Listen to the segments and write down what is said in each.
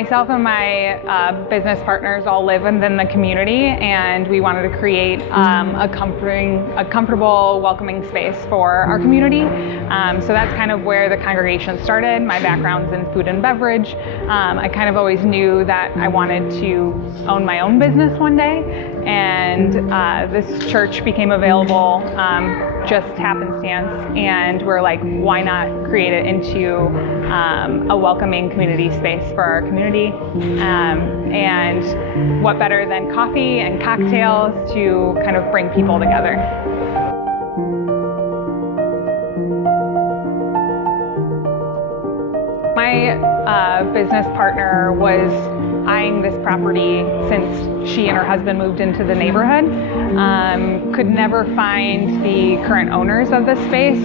Myself and my business partners all live within the community, and we wanted to create a comfortable, welcoming space for our community. So that's kind of where the congregation started. My background's in food and beverage. I kind of always knew that I wanted to own my own business one day, and this church became available just happenstance, and we're like, why not create it into a welcoming community space for our community? And what better than coffee and cocktails to kind of bring people together. My business partner was eyeing this property since she and her husband moved into the neighborhood. Could never find the current owners of this space.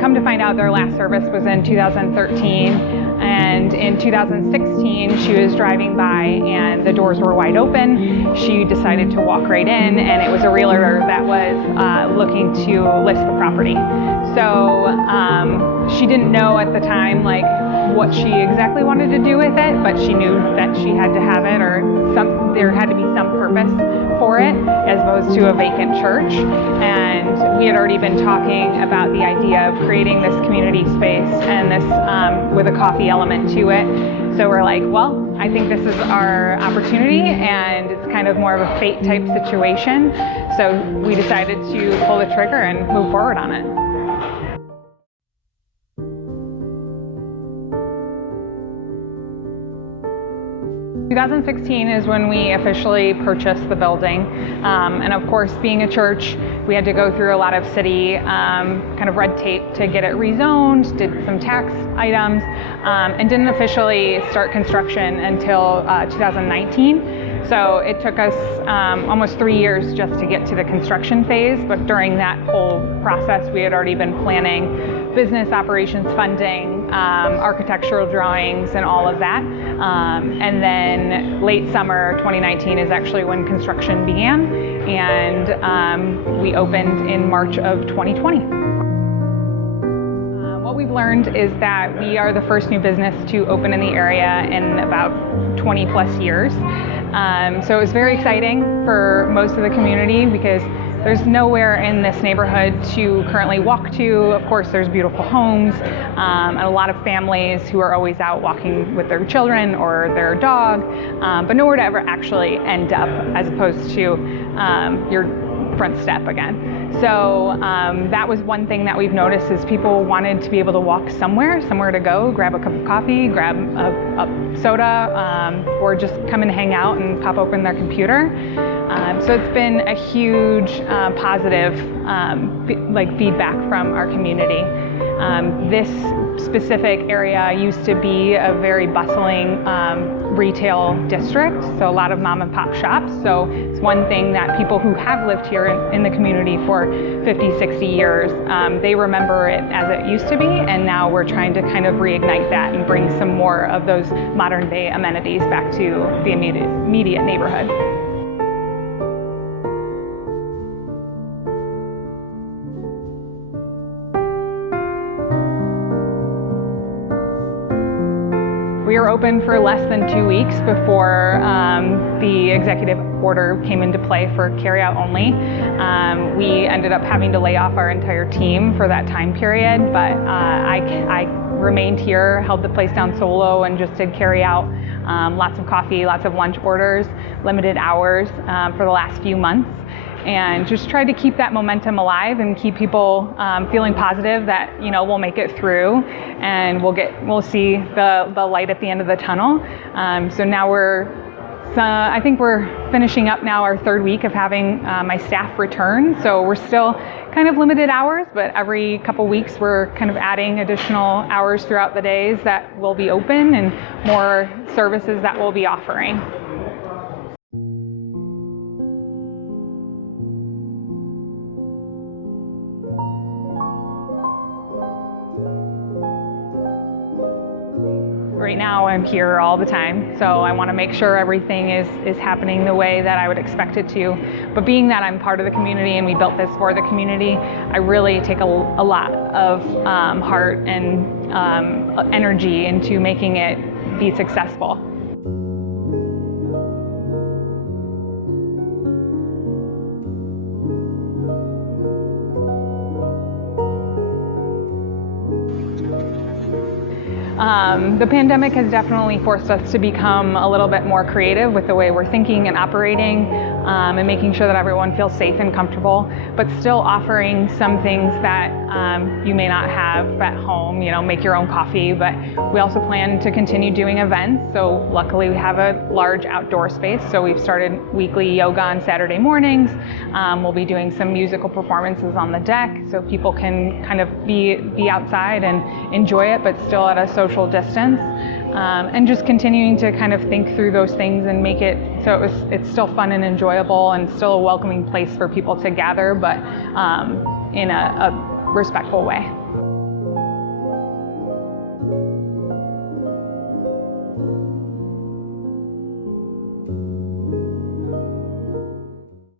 Come to find out, their last service was in 2013, and in 2016 she was driving by and the doors were wide open. She decided to walk right in, and it was a realtor that was looking to list the property. So she didn't know at the time what she exactly wanted to do with it, but she knew that she had to have it, or there had to be some purpose for it as opposed to a vacant church. And we had already been talking about the idea of creating this community space and this with a coffee element to it. So we're like, well, I think this is our opportunity, and it's kind of more of a fate type situation. So we decided to pull the trigger and move forward on it. In 2016 is when we officially purchased the building, and of course, being a church, we had to go through a lot of city kind of red tape to get it rezoned, did some tax items, and didn't officially start construction until 2019. So it took us almost 3 years just to get to the construction phase, but during that whole process, we had already been planning business operations funding, architectural drawings, and all of that. And then late summer 2019 is actually when construction began, and we opened in March of 2020. What we've learned is that we are the first new business to open in the area in about 20 plus years. So it was very exciting for most of the community because there's nowhere in this neighborhood to currently walk to. Of course, there's beautiful homes and a lot of families who are always out walking with their children or their dog, but nowhere to ever actually end up as opposed to your front step again. So that was one thing that we've noticed is people wanted to be able to walk somewhere to go, grab a cup of coffee, grab a soda, or just come and hang out and pop open their computer. So it's been a huge positive feedback from our community. This specific area used to be a very bustling retail district, so a lot of mom and pop shops. So it's one thing that people who have lived here in the community for 50, 60 years, they remember it as it used to be, and now we're trying to kind of reignite that and bring some more of those modern day amenities back to the immediate neighborhood. We were open for less than 2 weeks before the executive order came into play for carryout only. We ended up having to lay off our entire team for that time period, but I remained here, held the place down solo, and just did carry out lots of coffee, lots of lunch orders, limited hours for the last few months. And just try to keep that momentum alive and keep people feeling positive that we'll make it through and we'll see the light at the end of the tunnel. So now I think we're finishing up now our third week of having my staff return. So we're still kind of limited hours, but every couple weeks we're kind of adding additional hours throughout the days that will be open and more services that we'll be offering. Right now I'm here all the time, so I want to make sure everything is happening the way that I would expect it to. But being that I'm part of the community and we built this for the community, I really take a lot of heart and energy into making it be successful. The pandemic has definitely forced us to become a little bit more creative with the way we're thinking and operating, and making sure that everyone feels safe and comfortable, but still offering some things that you may not have at home, make your own coffee. But we also plan to continue doing events. So luckily we have a large outdoor space. So we've started weekly yoga on Saturday mornings. We'll be doing some musical performances on the deck so people can kind of be outside and enjoy it, but still at a social distance. And just continuing to kind of think through those things and make it so it's still fun and enjoyable and still a welcoming place for people to gather, but in a respectful way.